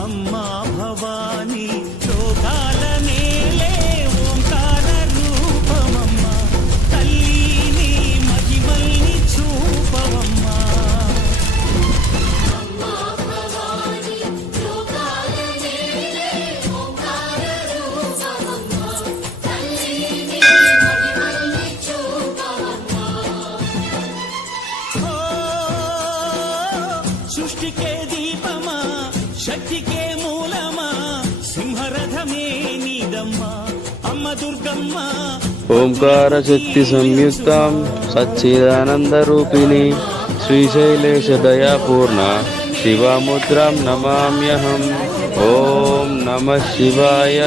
అమ్మా భవానీ లోకాల నేలే ఓంకార రూపమమ్మ తల్లిని మహిమల్ని చూపవమ్మా. సృష్టికే దీపమా శక్తికే మూలమా సింహరథమే నీదమ్మా అమ్మ దుర్గమ్మ. ఓంకార శక్తి సంయుక్తం సచ్చిదానంద రూపిణి శ్రీశైలేశ దయాపూర్ణ శివముద్రాం నమామ్యహం. ఓం నమః శివాయ.